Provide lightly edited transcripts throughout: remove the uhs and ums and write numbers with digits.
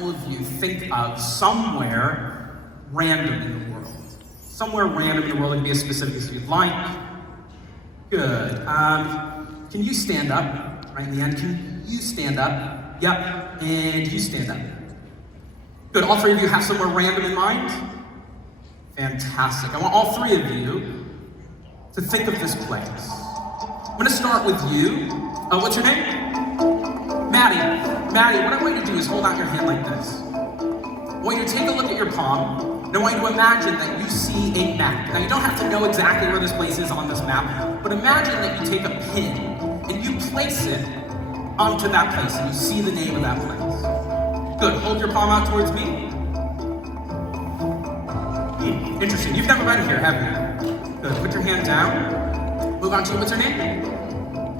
all of you think of somewhere random in the world? Somewhere random in the world, it can be as specific as you'd like. Good. Can you stand up? Right in the end, can you stand up? Yep, and you stand up. Good, all three of you have somewhere random in mind? Fantastic. I want all three of you to think of this place. I'm gonna start with you. What's your name? Maddie. Maddie, what I want you to do is hold out your hand like this. I want you to take a look at your palm, and I want you to imagine that you see a map. Now, you don't have to know exactly where this place is on this map, but imagine that you take a pin and you place it onto that place, and you see the name of that place. Good, hold your palm out towards me. Interesting, you've never been here, have you? Good, put your hand down. Move on to you, what's your name?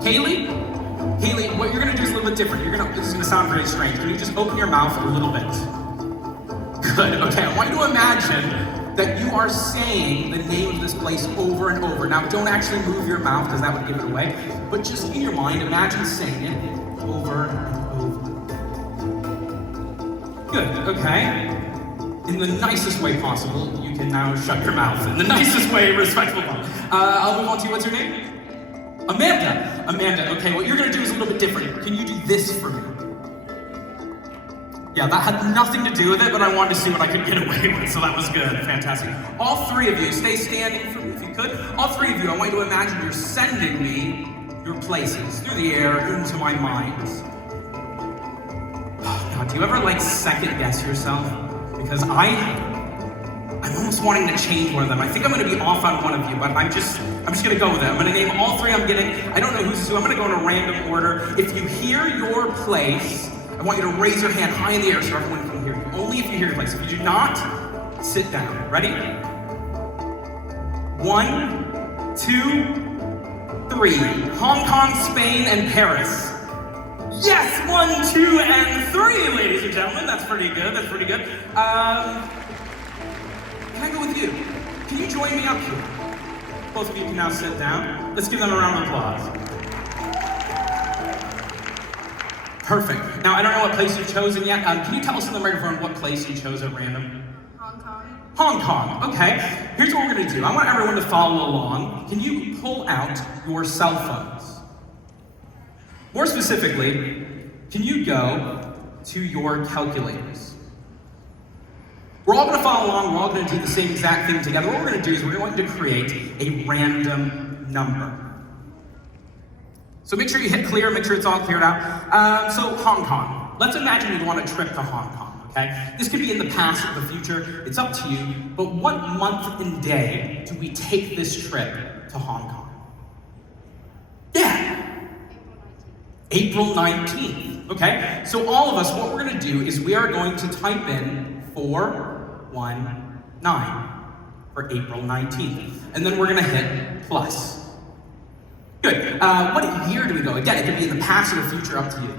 Haley? Haley, what you're gonna do is a little bit different. This is gonna sound very strange. Can you just open your mouth a little bit? Good, okay, I want you to imagine that you are saying the name of this place over and over. Now, don't actually move your mouth because that would give it away, but just in your mind, imagine saying it over and over. Good, okay. In the nicest way possible, you can now shut your mouth. In the nicest way, respectful one. I'll move on to you, what's your name? Amanda. Amanda, okay, what you're gonna do is a little bit different. Can you do this for me? Yeah, that had nothing to do with it, but I wanted to see what I could get away with, so that was good, fantastic. All three of you, stay standing for me if you could. All three of you, I want you to imagine you're sending me your places through the air into my mind. Oh, God, do you ever second guess yourself? Because I'm almost wanting to change one of them. I think I'm gonna be off on one of you, but I'm just gonna go with it. I'm gonna name all three I'm getting. I don't know who's who, I'm gonna go in a random order. If you hear your place, I want you to raise your hand high in the air so everyone can hear you. Only if you hear your place. If you do not, sit down. Ready? 1, 2, 3. Hong Kong, Spain, and Paris. Yes, 1, 2, and 3, ladies and gentlemen. That's pretty good, that's pretty good. Can I go with you? Can you join me up here? Both of you can now sit down. Let's give them a round of applause. Perfect. Now, I don't know what place you've chosen yet. Can you tell us in the microphone what place you chose at random? Hong Kong. Hong Kong, okay. Here's what we're gonna do. I want everyone to follow along. Can you pull out your cell phones? More specifically, can you go to your calculators? We're all gonna follow along, we're all gonna do the same exact thing together. What we're gonna do is we're going to create a random number. So make sure you hit clear, make sure it's all cleared out. So Hong Kong. Let's imagine you want a trip to Hong Kong, okay? This could be in the past or the future, it's up to you, but what month and day do we take this trip to Hong Kong? Yeah. April 19th, okay? So all of us, what we're gonna do is we are going to type in 419 for April 19th. And then we're gonna hit plus. Good. What year do we go? Again, it could be in the past or the future, up to you.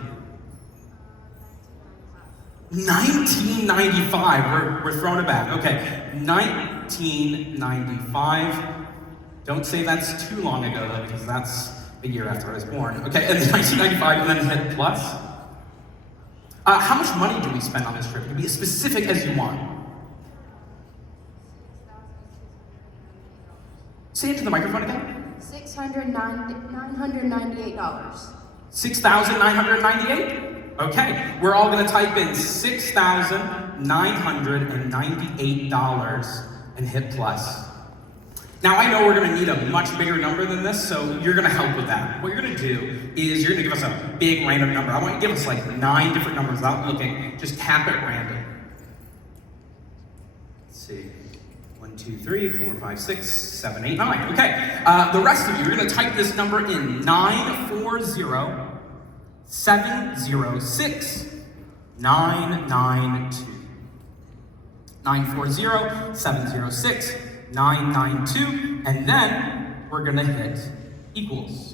1995. We're throwing it back. Okay. 1995. Don't say that's too long ago, though, because that's a year after I was born. Okay, and then 1995, and then hit plus. How much money do we spend on this trip? It can be as specific as you want. Say it to the microphone again. $998. $6,998? Okay, we're all gonna type in $6,998 and hit plus. Now I know we're gonna need a much bigger number than this, so you're gonna help with that. What you're gonna do is you're gonna give us a big random number. I want you to give us 9 different numbers without looking, just tap at random. Let's see. 1, 2, 3, 4, 5, 6, 7, 8, 9. Okay, the rest of you, you're gonna type this number in 940-706-992. 940-706-992, and then we're gonna hit equals.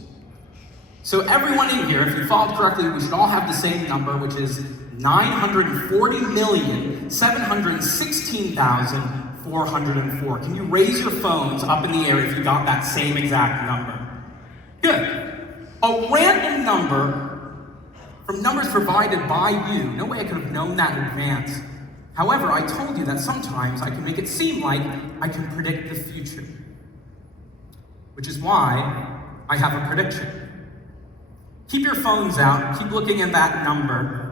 So everyone in here, if you followed correctly, we should all have the same number, which is 940,716,404. Can you raise your phones up in the air if you got that same exact number? Good. A random number from numbers provided by you. No way I could have known that in advance. However, I told you that sometimes I can make it seem like I can predict the future. Which is why I have a prediction. Keep your phones out, keep looking at that number.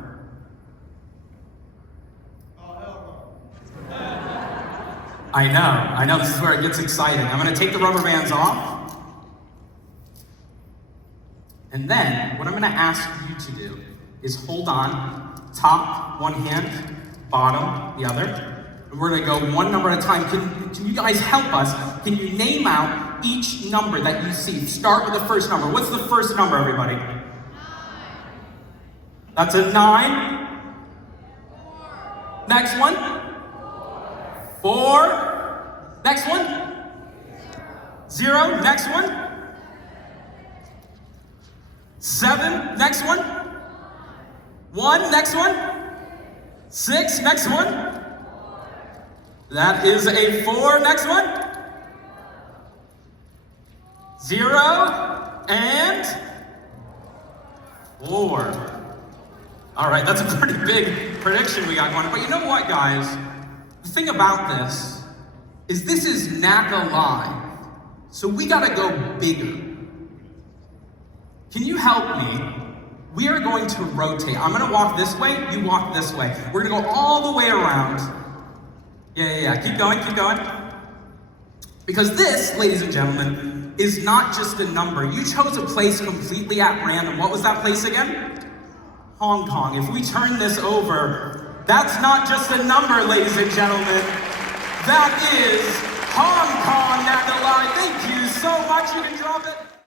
I know, this is where it gets exciting. I'm gonna take the rubber bands off. And then, what I'm gonna ask you to do is hold on, top one hand, bottom the other. And we're gonna go one number at a time. Can you guys help us? Can you name out each number that you see? Start with the first number. What's the first number, everybody? 9. That's a 9. 4. Next one? 4. Next one? 0. Next one? 7. Next one? 1. Next one? 6. Next one? That is a 4. Next one? 0 and 4. All right, that's a pretty big prediction we got going. But you know what, guys? The thing about this is NACA Live. So we gotta go bigger. Can you help me? We are going to rotate. I'm gonna walk this way, you walk this way. We're gonna go all the way around. Yeah. Keep going. Because this, ladies and gentlemen, is not just a number. You chose a place completely at random. What was that place again? Hong Kong. If we turn this over, that's not just a number, ladies and gentlemen. That is Hong Kong NACA Live. Thank you so much. You can drop it.